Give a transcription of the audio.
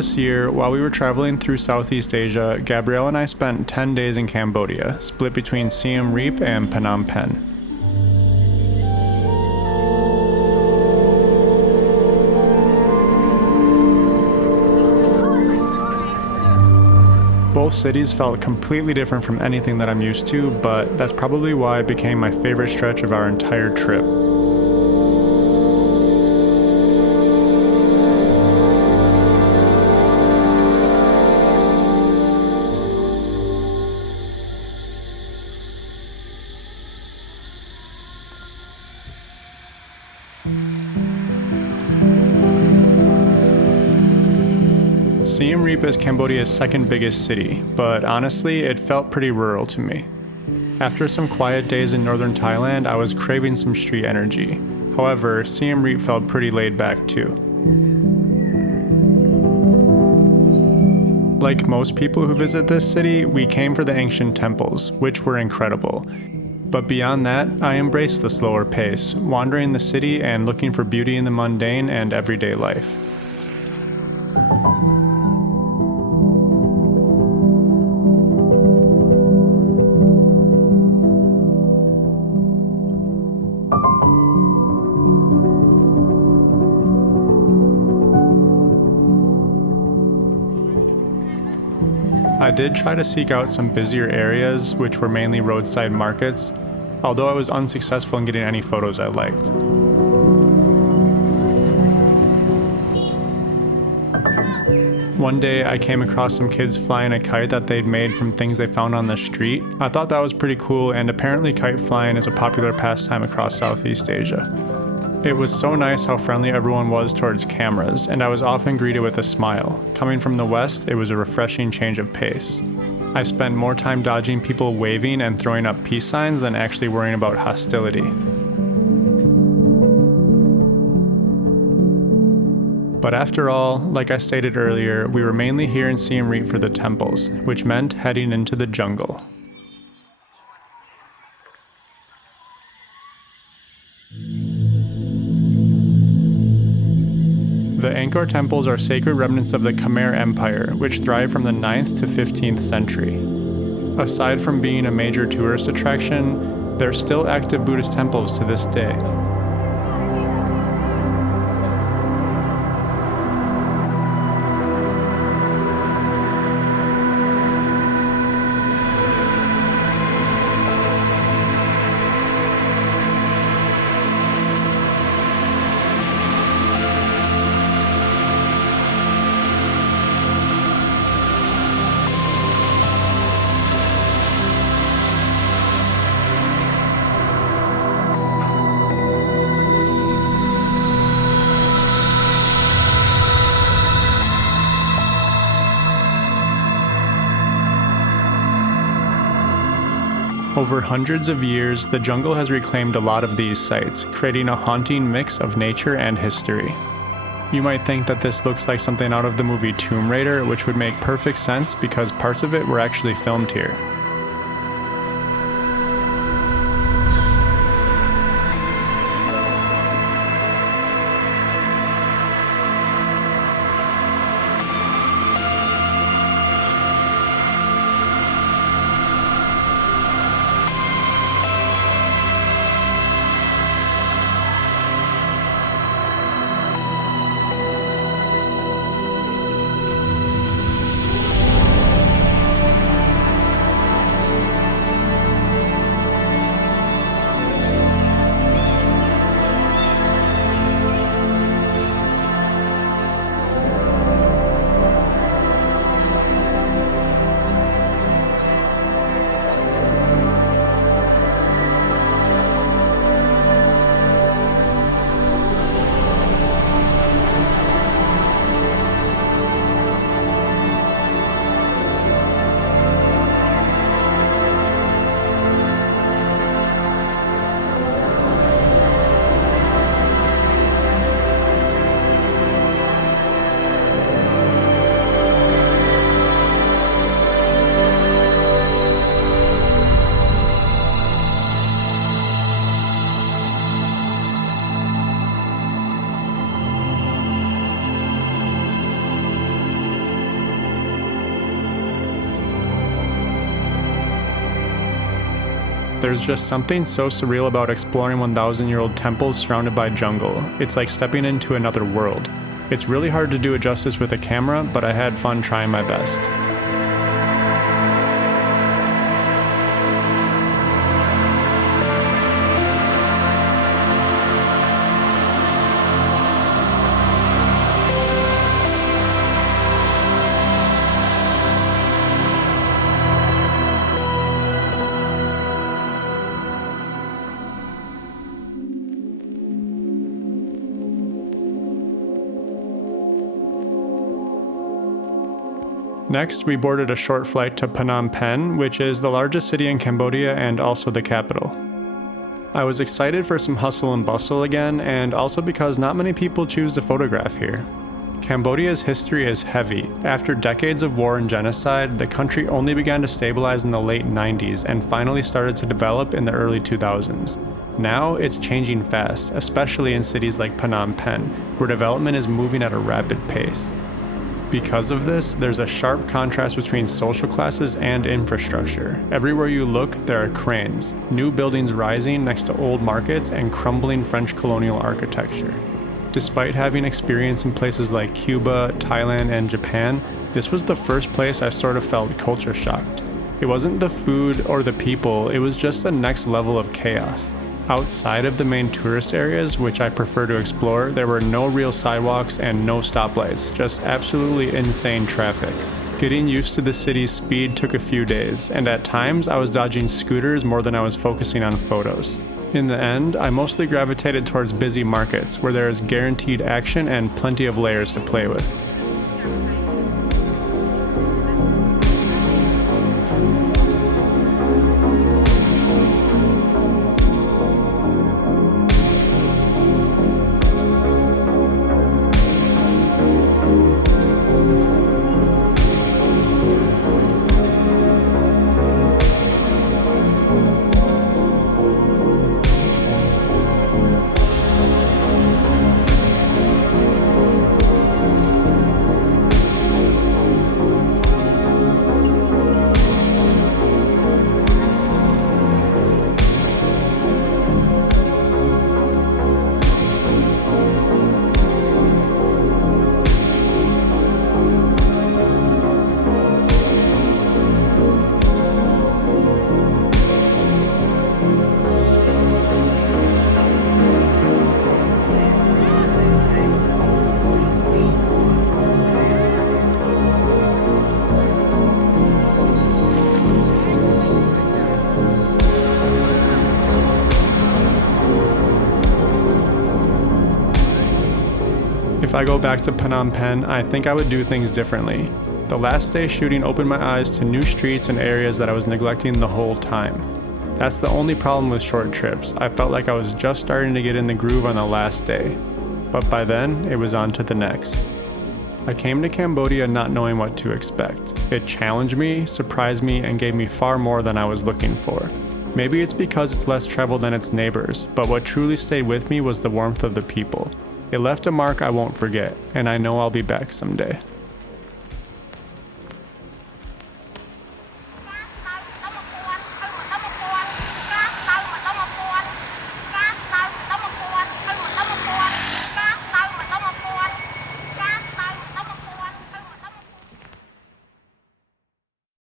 this year, while we were traveling through Southeast Asia, Gabrielle and I spent 10 days in Cambodia, split between Siem Reap and Phnom Penh. Both cities felt completely different from anything that I'm used to, but that's probably why it became my favorite stretch of our entire trip. Siem Reap is Cambodia's second biggest city, but honestly, it felt pretty rural to me. After some quiet days in northern Thailand, I was craving some street energy. However, Siem Reap felt pretty laid back too. Like most people who visit this city, we came for the ancient temples, which were incredible. But beyond that, I embraced the slower pace, wandering the city and looking for beauty in the mundane and everyday life. I did try to seek out some busier areas, which were mainly roadside markets, although I was unsuccessful in getting any photos I liked. One day I came across some kids flying a kite that they'd made from things they found on the street. I thought that was pretty cool, and apparently kite flying is a popular pastime across Southeast Asia. It was so nice how friendly everyone was towards cameras, and I was often greeted with a smile. Coming from the West, it was a refreshing change of pace. I spent more time dodging people waving and throwing up peace signs than actually worrying about hostility. But after all, like I stated earlier, we were mainly here in Siem Reap for the temples, which meant heading into the jungle. The Angkor Temples are sacred remnants of the Khmer Empire, which thrived from the 9th to 15th century. Aside from being a major tourist attraction, they're still active Buddhist temples to this day. Over hundreds of years, the jungle has reclaimed a lot of these sites, creating a haunting mix of nature and history. You might think that this looks like something out of the movie Tomb Raider, which would make perfect sense because parts of it were actually filmed here. There's just something so surreal about exploring 1,000-year-old temples surrounded by jungle. It's like stepping into another world. It's really hard to do it justice with a camera, but I had fun trying my best. Next, we boarded a short flight to Phnom Penh, which is the largest city in Cambodia and also the capital. I was excited for some hustle and bustle again, and also because not many people choose to photograph here. Cambodia's history is heavy. After decades of war and genocide, the country only began to stabilize in the late 90s and finally started to develop in the early 2000s. Now, it's changing fast, especially in cities like Phnom Penh, where development is moving at a rapid pace. Because of this, there's a sharp contrast between social classes and infrastructure. Everywhere you look, there are cranes, new buildings rising next to old markets, and crumbling French colonial architecture. Despite having experience in places like Cuba, Thailand, and Japan, this was the first place I sort of felt culture shocked. It wasn't the food or the people, it was just the next level of chaos. Outside of the main tourist areas, which I prefer to explore, there were no real sidewalks and no stoplights, just absolutely insane traffic. Getting used to the city's speed took a few days, and at times I was dodging scooters more than I was focusing on photos. In the end, I mostly gravitated towards busy markets, where there is guaranteed action and plenty of layers to play with. If I go back to Phnom Penh, I think I would do things differently. The last day shooting opened my eyes to new streets and areas that I was neglecting the whole time. That's the only problem with short trips. I felt like I was just starting to get in the groove on the last day. But by then, it was on to the next. I came to Cambodia not knowing what to expect. It challenged me, surprised me, and gave me far more than I was looking for. Maybe it's because it's less traveled than its neighbors, but what truly stayed with me was the warmth of the people. It left a mark I won't forget, and I know I'll be back someday.